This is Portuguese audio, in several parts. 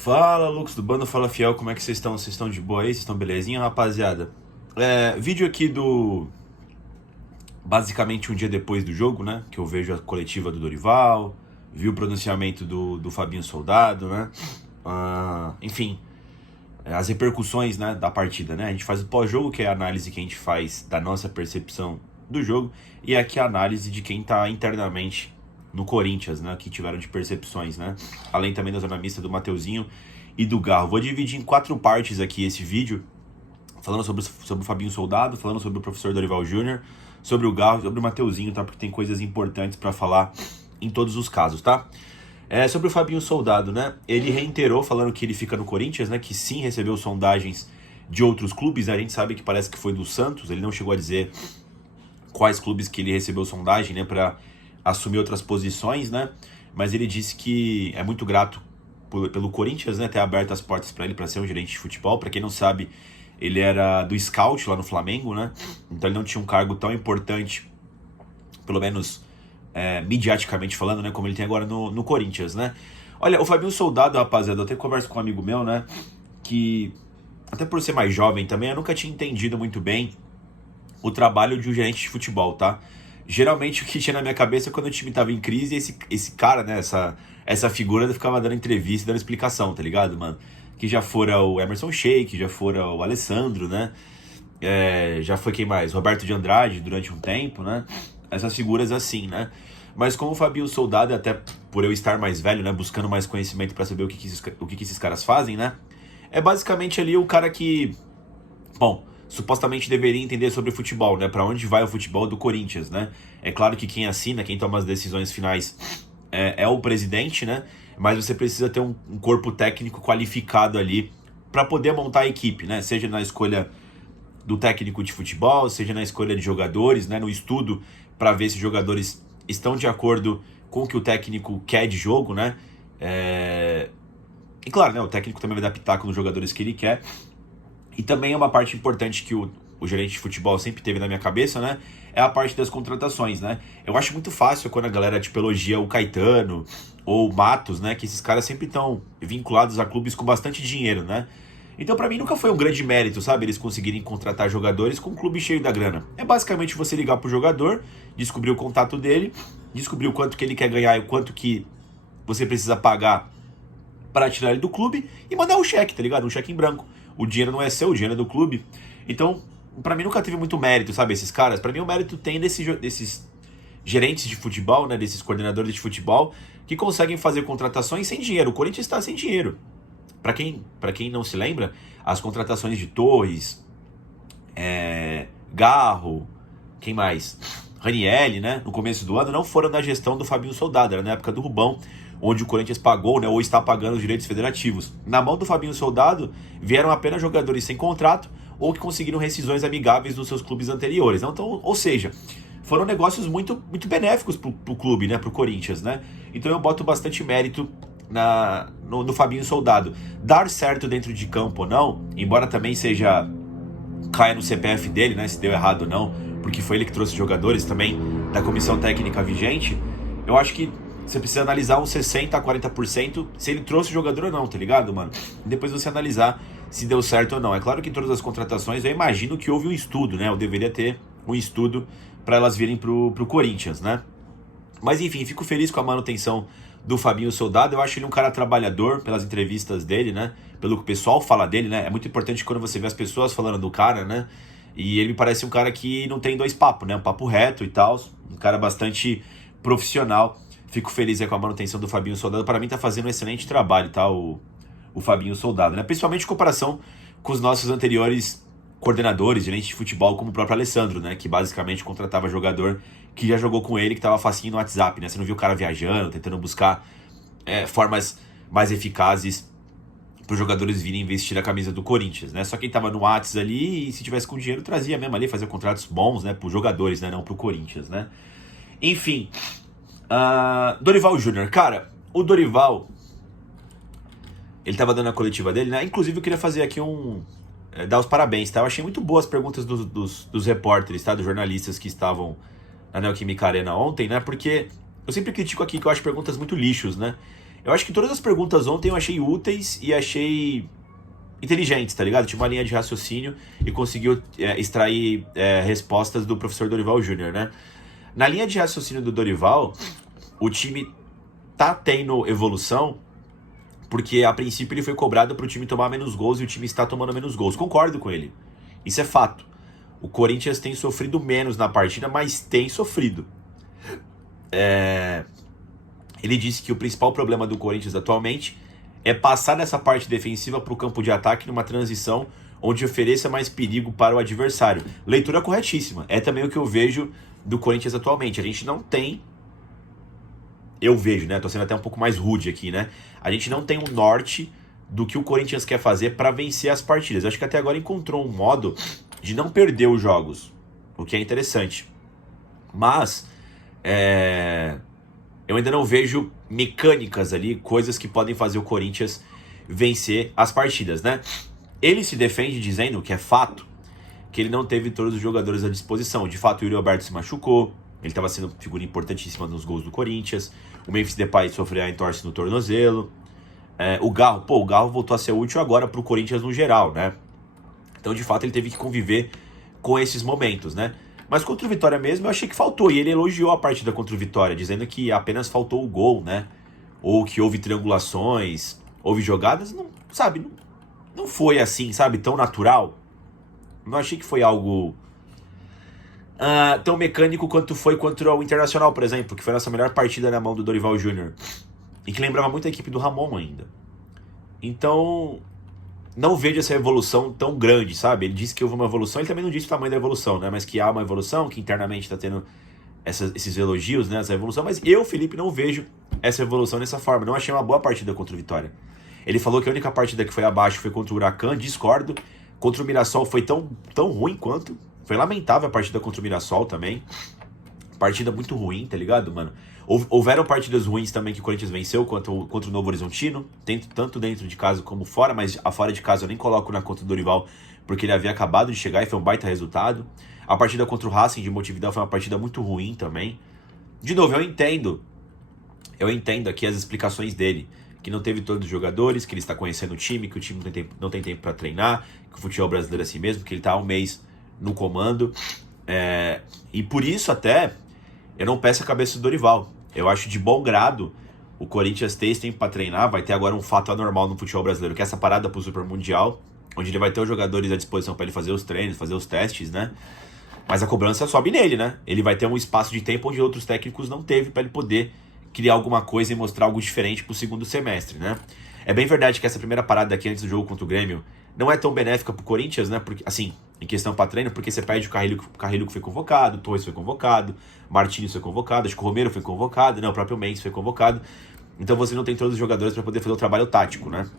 Fala, Lucas do Bando, fala Fiel, como é que vocês estão? Vocês estão de boa aí? Vocês estão belezinha, rapaziada? Vídeo aqui do... Basicamente um dia depois do jogo, né? Que eu vejo a coletiva do Dorival, vi o pronunciamento do Fabinho Soldado, né? Enfim, as repercussões, né, da partida, né? A gente faz o pós-jogo, que é a análise que a gente faz da nossa percepção do jogo, e aqui a análise de quem tá internamente no Corinthians, né, que tiveram de percepções, né, além também da zona mista do Mateuzinho e do Garro. Vou dividir em 4 partes aqui esse vídeo, falando sobre o Fabinho Soldado, falando sobre o professor Dorival Júnior, sobre o Garro, sobre o Mateuzinho, tá, porque tem coisas importantes para falar em todos os casos, tá? Sobre o Fabinho Soldado, né, ele reiterou falando que ele fica no Corinthians, né, que sim, recebeu sondagens de outros clubes, a gente sabe que parece que foi do Santos, ele não chegou a dizer quais clubes que ele recebeu sondagem, né, para assumir outras posições, né? Mas ele disse que é muito grato pelo Corinthians, né? Ter aberto as portas para ele para ser um gerente de futebol. Para quem não sabe, ele era do scout lá no Flamengo, né? Então ele não tinha um cargo tão importante, pelo menos midiaticamente falando, né? Como ele tem agora no Corinthians, né? Olha, o Fabinho Soldado, rapaziada, eu até converso com um amigo meu, né? Que, até por ser mais jovem também, eu nunca tinha entendido muito bem o trabalho de um gerente de futebol, tá? Geralmente o que tinha na minha cabeça é quando o time tava em crise, esse cara, né, essa figura ficava dando entrevista, dando explicação, tá ligado, mano? Que já fora o Emerson Sheik, já fora o Alessandro, né? Já foi quem mais? Roberto de Andrade durante um tempo, né? Essas figuras assim, né? Mas como o Fabinho Soldado, até por eu estar mais velho, né, buscando mais conhecimento pra saber o que esses caras fazem, né? É basicamente ali o cara que, bom, supostamente deveria entender sobre futebol, né? Para onde vai o futebol do Corinthians, né? É claro que quem assina, quem toma as decisões finais é o presidente, né? Mas você precisa ter um corpo técnico qualificado ali para poder montar a equipe, né? Seja na escolha do técnico de futebol, seja na escolha de jogadores, né? No estudo para ver se os jogadores estão de acordo com o que o técnico quer de jogo, né? E claro, né? O técnico também vai dar pitaco nos jogadores que ele quer. E também é uma parte importante que o gerente de futebol sempre teve na minha cabeça, né? É a parte das contratações, né? Eu acho muito fácil quando a galera, tipo, elogia o Caetano ou o Matos, né? Que esses caras sempre estão vinculados a clubes com bastante dinheiro, né? Então, pra mim, nunca foi um grande mérito, sabe? Eles conseguirem contratar jogadores com um clube cheio da grana. É basicamente você ligar pro jogador, descobrir o contato dele, descobrir o quanto que ele quer ganhar e o quanto que você precisa pagar para tirar ele do clube e mandar um cheque, tá ligado? Um cheque em branco. O dinheiro não é seu, o dinheiro é do clube. Então, pra mim nunca teve muito mérito, sabe, esses caras. Pra mim o mérito tem desses gerentes de futebol, né, desses coordenadores de futebol, que conseguem fazer contratações sem dinheiro. O Corinthians está sem dinheiro. Pra quem não se lembra, as contratações de Torres, Garro, quem mais? Ranielli, né, no começo do ano, não foram na gestão do Fabinho Soldado, era na época do Rubão, onde o Corinthians pagou, né, ou está pagando os direitos federativos. Na mão do Fabinho Soldado, vieram apenas jogadores sem contrato ou que conseguiram rescisões amigáveis nos seus clubes anteriores. Então, ou seja, foram negócios muito, muito benéficos pro clube, né, pro Corinthians, né? Então eu boto bastante mérito no Fabinho Soldado. Dar certo dentro de campo ou não, embora também caia no CPF dele, né, se deu errado ou não, porque foi ele que trouxe jogadores também da comissão técnica vigente, eu acho que você precisa analisar uns 60% a 40% se ele trouxe o jogador ou não, tá ligado, mano? E depois você analisar se deu certo ou não. É claro que em todas as contratações eu imagino que houve um estudo, né? Eu deveria ter um estudo para elas virem pro Corinthians, né? Mas enfim, fico feliz com a manutenção do Fabinho Soldado. Eu acho ele um cara trabalhador, pelas entrevistas dele, né? Pelo que o pessoal fala dele, né? É muito importante quando você vê as pessoas falando do cara, né? E ele me parece um cara que não tem dois papos, né? Um papo reto e tal. Um cara bastante profissional. Fico feliz aí com a manutenção do Fabinho Soldado. Para mim tá fazendo um excelente trabalho, tá? O Fabinho Soldado, né? Principalmente em comparação com os nossos anteriores coordenadores, gerentes de futebol, como o próprio Alessandro, né? Que basicamente contratava jogador que já jogou com ele, que tava facinho no WhatsApp, né? Você não viu o cara viajando, tentando buscar formas mais eficazes para os jogadores virem vestir a camisa do Corinthians, né? Só quem tava no WhatsApp ali, e se tivesse com dinheiro, trazia mesmo ali, fazia contratos bons, né? Pros jogadores, né? Não pro Corinthians, né? Enfim... Dorival Júnior, cara, o Dorival, ele tava dando a coletiva dele, né? Inclusive eu queria fazer aqui dar os parabéns, tá? Eu achei muito boas as perguntas dos repórteres, tá? Dos jornalistas que estavam na Neoquímica Arena ontem, né? Porque eu sempre critico aqui que eu acho perguntas muito lixos, né? Eu acho que todas as perguntas ontem eu achei úteis e achei inteligentes, tá ligado? Tinha uma linha de raciocínio e conseguiu extrair respostas do professor Dorival Júnior, né? Na linha de raciocínio do Dorival, o time tá tendo evolução porque a princípio ele foi cobrado pro time tomar menos gols e o time está tomando menos gols. Concordo com ele. Isso é fato. O Corinthians tem sofrido menos na partida, mas tem sofrido. Ele disse que o principal problema do Corinthians atualmente é passar dessa parte defensiva para o campo de ataque numa transição onde ofereça mais perigo para o adversário. Leitura corretíssima. É também o que eu vejo do Corinthians atualmente. A gente não tem... Eu vejo, né? Tô sendo até um pouco mais rude aqui, né? A gente não tem um norte do que o Corinthians quer fazer para vencer as partidas. Eu acho que até agora encontrou um modo de não perder os jogos, o que é interessante. Mas... eu ainda não vejo mecânicas ali, coisas que podem fazer o Corinthians vencer as partidas, né? Ele se defende dizendo que é fato que ele não teve todos os jogadores à disposição. De fato, o Yuri Alberto se machucou, ele estava sendo figura importantíssima nos gols do Corinthians. O Memphis Depay sofreu a entorse no tornozelo. O Garro voltou a ser útil agora para o Corinthians no geral, né? Então, de fato, ele teve que conviver com esses momentos, né? Mas contra o Vitória mesmo, eu achei que faltou. E ele elogiou a partida contra o Vitória, dizendo que apenas faltou o gol, né? Ou que houve triangulações, houve jogadas. Não, sabe, não foi assim, sabe? Tão natural. Não achei que foi algo tão mecânico quanto foi contra o Internacional, por exemplo, que foi a nossa melhor partida na mão do Dorival Júnior. E que lembrava muito a equipe do Ramon ainda. Então... não vejo essa evolução tão grande, sabe? Ele disse que houve uma evolução, ele também não disse o tamanho da evolução, né? Mas que há uma evolução, que internamente está tendo esses elogios, né? Essa evolução. Mas eu, Felipe, não vejo essa evolução dessa forma. Não achei uma boa partida contra o Vitória. Ele falou que a única partida que foi abaixo foi contra o Huracan, discordo. Contra o Mirassol foi tão ruim quanto. Foi lamentável a partida contra o Mirassol também. Partida muito ruim, tá ligado, mano? Houveram partidas ruins também que o Corinthians venceu contra o Novo Horizontino, tanto dentro de casa como fora, mas a fora de casa eu nem coloco na conta do Dorival, porque ele havia acabado de chegar e foi um baita resultado. A partida contra o Racing de Montevidéu foi uma partida muito ruim também. De novo, eu entendo aqui as explicações dele, que não teve todos os jogadores, que ele está conhecendo o time, que o time não tem tempo para treinar, que o futebol brasileiro é assim mesmo, que ele está há um mês no comando. E por isso até eu não peço a cabeça do Dorival. Eu acho de bom grado o Corinthians ter esse tempo para treinar. Vai ter agora um fato anormal no futebol brasileiro, que é essa parada pro Super Mundial, onde ele vai ter os jogadores à disposição para ele fazer os treinos, fazer os testes, né? Mas a cobrança sobe nele, né? Ele vai ter um espaço de tempo onde outros técnicos não teve para ele poder criar alguma coisa e mostrar algo diferente pro segundo semestre, né? É bem verdade que essa primeira parada aqui antes do jogo contra o Grêmio não é tão benéfica pro Corinthians, né? Porque, assim, em questão para treino, porque você perde o Carrilho que foi convocado, o Torres foi convocado, Martins foi convocado, acho que o Romero foi convocado, o próprio Mendes foi convocado. Então você não tem todos os jogadores para poder fazer o trabalho tático, né?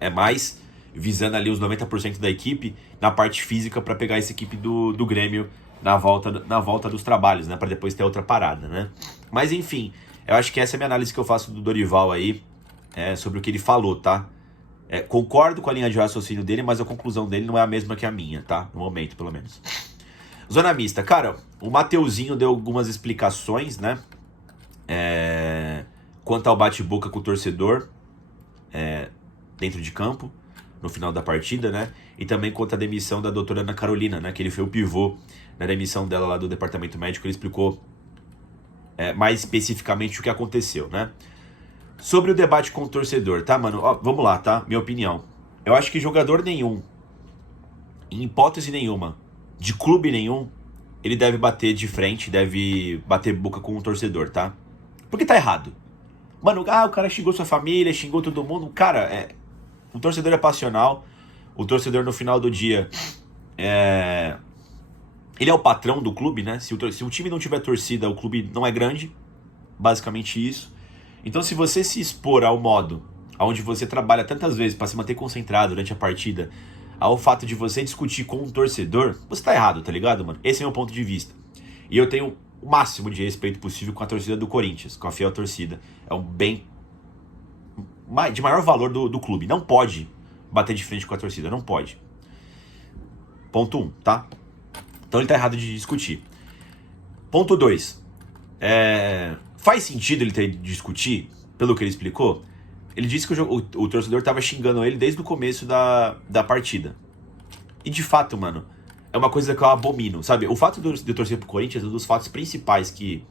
É mais visando ali os 90% da equipe na parte física para pegar essa equipe do Grêmio na volta dos trabalhos, né? Para depois ter outra parada, né? Mas enfim, eu acho que essa é a minha análise que eu faço do Dorival aí, sobre o que ele falou, tá? Concordo com a linha de raciocínio dele, mas a conclusão dele não é a mesma que a minha, tá? No momento, pelo menos. Zona mista. Cara, o Mateuzinho deu algumas explicações, né? Quanto ao bate-boca com o torcedor dentro de campo, no final da partida, né? E também quanto à demissão da doutora Ana Carolina, né? Que ele foi o pivô na demissão dela lá do departamento médico. Ele explicou mais especificamente o que aconteceu, né? Sobre o debate com o torcedor, tá, mano? Ó, vamos lá, tá? Minha opinião. Eu acho que jogador nenhum, em hipótese nenhuma, de clube nenhum, ele deve bater de frente, deve bater boca com o torcedor, tá? Porque tá errado. Mano, o cara xingou sua família, xingou todo mundo. Cara, o torcedor é passional. O torcedor, no final do dia, ele é o patrão do clube, né? Se o time não tiver torcida, o clube não é grande. Basicamente isso. Então, se você se expor ao modo onde você trabalha tantas vezes para se manter concentrado durante a partida, ao fato de você discutir com um torcedor, você tá errado, tá ligado, mano? Esse é o meu ponto de vista. E eu tenho o máximo de respeito possível com a torcida do Corinthians, com a fiel torcida. É um bem de maior valor do clube. Não pode bater de frente com a torcida, não pode. Ponto 1, tá? Então ele tá errado de discutir. Ponto 2. Faz sentido ele ter de discutir? pelo que ele explicou, ele disse que o torcedor tava xingando ele desde o começo da partida. E de fato, mano, é uma coisa que eu abomino, sabe? O fato de eu torcer pro Corinthians, um dos fatos principais que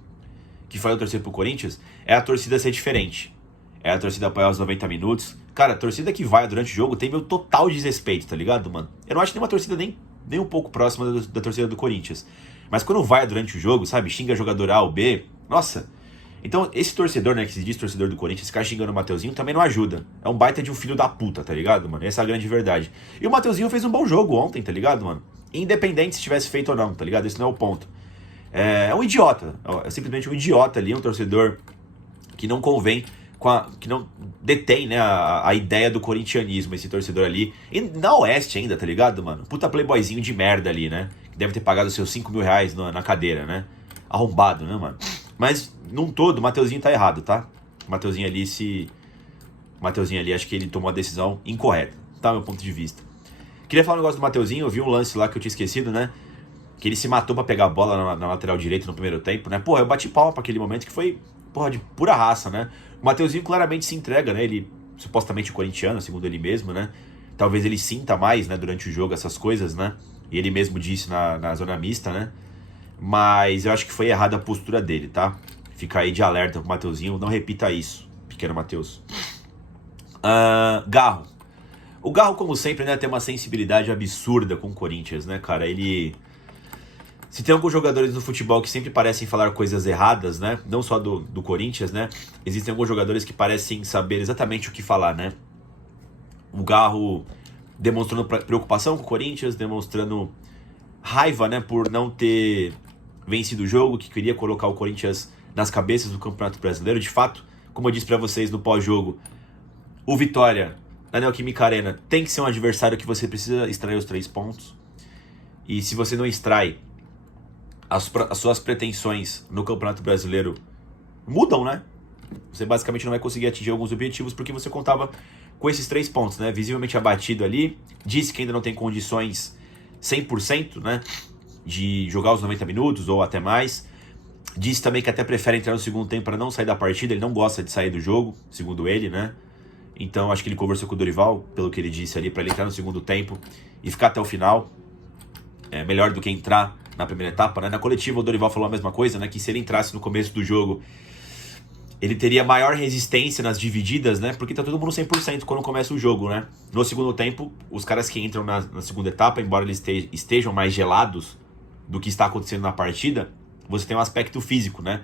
faz eu torcer pro Corinthians, é a torcida ser diferente. É a torcida apoiar os 90 minutos. Cara, a torcida que vai durante o jogo tem meu total desrespeito, tá ligado, mano? Eu não acho nenhuma torcida nem um pouco próxima da torcida do Corinthians. Mas quando vai durante o jogo, sabe? Xinga jogador A ou B. Nossa. Então, esse torcedor, né, que se diz torcedor do Corinthians, esse cara xingando o Mateuzinho também não ajuda. É um baita de um filho da puta, tá ligado, mano? Essa é a grande verdade. E o Mateuzinho fez um bom jogo ontem, tá ligado, mano? Independente se tivesse feito ou não, tá ligado? Esse não é o ponto. É um idiota. É simplesmente um idiota ali, um torcedor que não convém que não detém, né, a ideia do corintianismo, esse torcedor ali. E na Oeste ainda, tá ligado, mano? Puta playboyzinho de merda ali, né? Que deve ter pagado seus 5 mil reais na cadeira, né? Arrombado, né, mano? Mas, num todo, o Mateuzinho tá errado, tá? O Mateuzinho ali acho que ele tomou a decisão incorreta, tá? Meu ponto de vista. Queria falar um negócio do Mateuzinho, eu vi um lance lá que eu tinha esquecido, né? Que ele se matou pra pegar a bola na lateral direita no primeiro tempo, né? Porra, eu bati palma pra aquele momento que foi, porra, de pura raça, né? O Mateuzinho claramente se entrega, né? Ele, supostamente corintiano, segundo ele mesmo, né? Talvez ele sinta mais, né, durante o jogo essas coisas, né? E ele mesmo disse na zona mista, né? Mas eu acho que foi errada a postura dele, tá? Fica aí de alerta pro Mateuzinho, não repita isso, pequeno Mateus. Garro. O Garro, como sempre, né, tem uma sensibilidade absurda com o Corinthians, né, cara? Ele... Se tem alguns jogadores no futebol que sempre parecem falar coisas erradas, né? Não só do Corinthians, né? Existem alguns jogadores que parecem saber exatamente o que falar, né? O Garro demonstrando preocupação com o Corinthians, demonstrando raiva, né, por não ter vencido o jogo, que queria colocar o Corinthians nas cabeças do Campeonato Brasileiro. De fato, como eu disse pra vocês no pós-jogo, o Vitória, na Neoquímica Arena, tem que ser um adversário que você precisa extrair os 3 pontos. E se você não extrai, as suas pretensões no Campeonato Brasileiro mudam, né? Você basicamente não vai conseguir atingir alguns objetivos porque você contava com esses 3 pontos, né? Visivelmente abatido ali, disse que ainda não tem condições 100%, né, de jogar os 90 minutos ou até mais. Disse também que até prefere entrar no segundo tempo para não sair da partida, ele não gosta de sair do jogo, segundo ele, né? Então acho que ele conversou com o Dorival, pelo que ele disse ali, para ele entrar no segundo tempo e ficar até o final. É melhor do que entrar na primeira etapa, né? Na coletiva o Dorival falou a mesma coisa, né, que se ele entrasse no começo do jogo, ele teria maior resistência nas divididas, né? Porque tá todo mundo 100% quando começa o jogo, né? No segundo tempo, os caras que entram na segunda etapa, embora eles estejam mais gelados do que está acontecendo na partida, você tem um aspecto físico, né?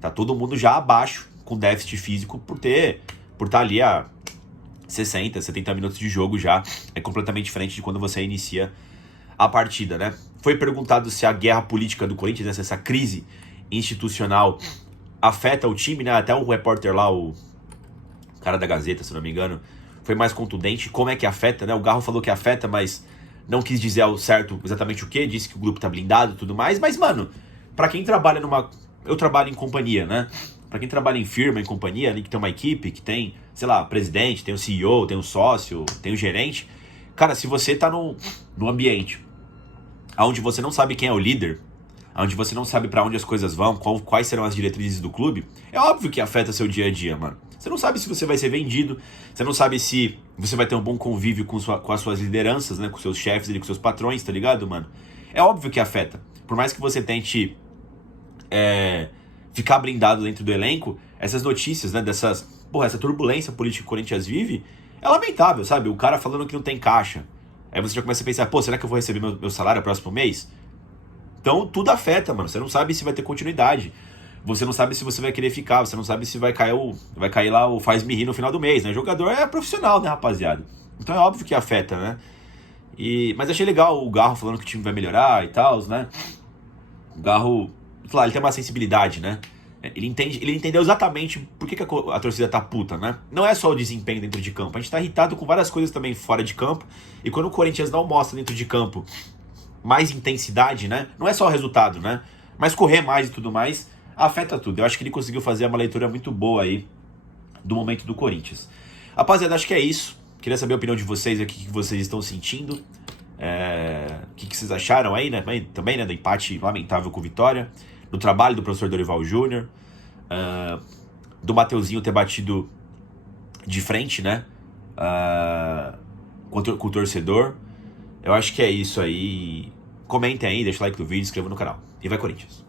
Tá todo mundo já abaixo, com déficit físico, por estar ali a 60, 70 minutos de jogo já. É completamente diferente de quando você inicia a partida, né? Foi perguntado se a guerra política do Corinthians, essa crise institucional, afeta o time, né? Até o repórter lá, o cara da Gazeta, se não me engano, foi mais contundente. Como é que afeta, né? O Garro falou que afeta, mas não quis dizer ao certo exatamente o que. Disse que o grupo tá blindado e tudo mais. Mas, mano, pra quem trabalha eu trabalho em companhia, né? Pra quem trabalha em firma, em companhia, que tem uma equipe, que tem, sei lá, presidente, tem o CEO, tem o sócio, tem o gerente. Cara, se você tá num ambiente onde você não sabe quem é o líder, onde você não sabe pra onde as coisas vão, quais serão as diretrizes do clube, é óbvio que afeta seu dia a dia, mano. Você não sabe se você vai ser vendido, você não sabe se você vai ter um bom convívio com as suas lideranças, né, com seus chefes, com seus patrões, tá ligado, mano? É óbvio que afeta. Por mais que você tente ficar blindado dentro do elenco, essas notícias, né, essa turbulência política que o Corinthians vive, é lamentável, sabe? O cara falando que não tem caixa. Aí você já começa a pensar, pô, será que eu vou receber meu salário no próximo mês? Então tudo afeta, mano. Você não sabe se vai ter continuidade. Você não sabe se você vai querer ficar. Você não sabe se vai cair lá o faz-me rir no final do mês, né? O jogador é profissional, né, rapaziada? Então é óbvio que afeta, né? Mas achei legal o Garro falando que o time vai melhorar e tal, né? O Garro, claro, ele tem uma sensibilidade, né? Ele entendeu exatamente por que a torcida tá puta, né? Não é só o desempenho dentro de campo. A gente tá irritado com várias coisas também fora de campo. E quando o Corinthians não mostra dentro de campo mais intensidade, né? Não é só o resultado, né? Mas correr mais e tudo mais afeta tudo. Eu acho que ele conseguiu fazer uma leitura muito boa aí do momento do Corinthians. Rapaziada, acho que é isso. Queria saber a opinião de vocês aqui, o que vocês estão sentindo. O que vocês acharam aí, né? Também, né? Do empate lamentável com o Vitória. Do trabalho do professor Dorival Júnior. do Mateuzinho ter batido de frente, né? Com o torcedor. Eu acho que é isso aí. Comentem aí, deixa o like no vídeo, inscreva no canal. E vai Corinthians!